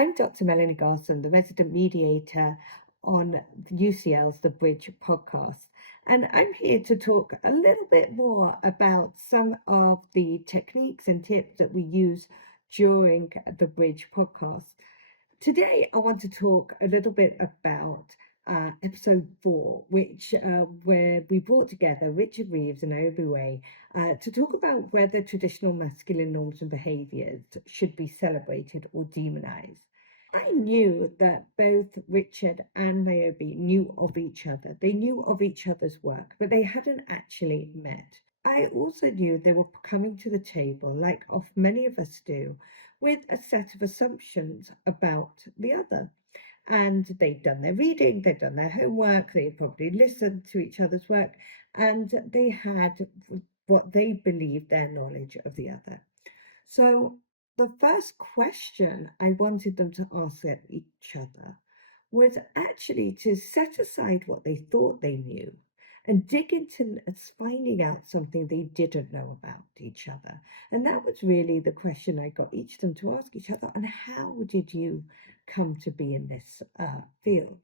I'm Dr. Melanie Garson, the resident mediator on UCL's The Bridge podcast, and I'm here to talk a little bit more about some of the techniques and tips that we use during the Bridge podcast. Today, I want to talk a little bit about episode 4, where we brought together Richard Reeves and Naomi Way to talk about whether traditional masculine norms and behaviours should be celebrated or demonised. I knew that both Richard and Naomi knew of each other. They knew of each other's work, but they hadn't actually met. I also knew they were coming to the table, like many of us do, with a set of assumptions about the other. And they'd done their reading, they'd done their homework, they probably listened to each other's work, and they had what they believed their knowledge of the other. So the first question I wanted them to ask each other was actually to set aside what they thought they knew and dig into finding out something they didn't know about each other. And that was really the question I got each of them to ask each other. And how did you come to be in this field?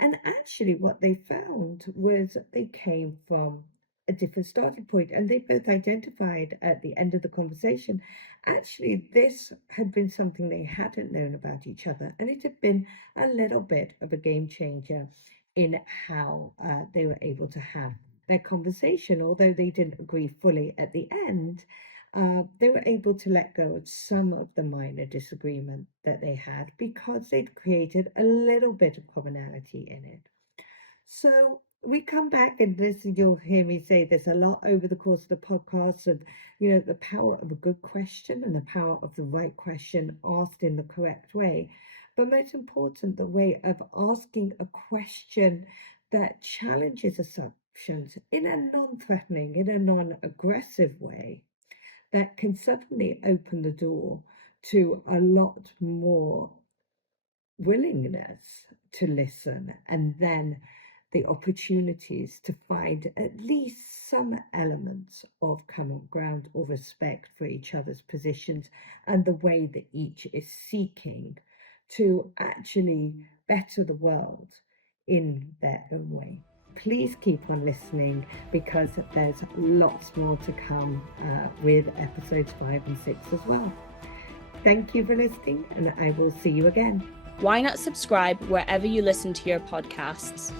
And actually what they found was they came from a different starting point, and they both identified at the end of the conversation, actually this had been something they hadn't known about each other, and it had been a little bit of a game changer in how they were able to have their conversation. Although they didn't agree fully at the end, they were able to let go of some of the minor disagreement that they had because they'd created a little bit of commonality in it. So we come back, and this, you'll hear me say this a lot over the course of the podcast, of the power of a good question and the power of the right question asked in the correct way. But most important, the way of asking a question that challenges assumptions in a non-threatening, in a non-aggressive way, that can suddenly open the door to a lot more willingness to listen, and then the opportunities to find at least some elements of common ground or respect for each other's positions and the way that each is seeking to actually better the world in their own way. Please keep on listening, because there's lots more to come with episodes 5 and 6 as well. Thank you for listening, and I will see you again. Why not subscribe wherever you listen to your podcasts?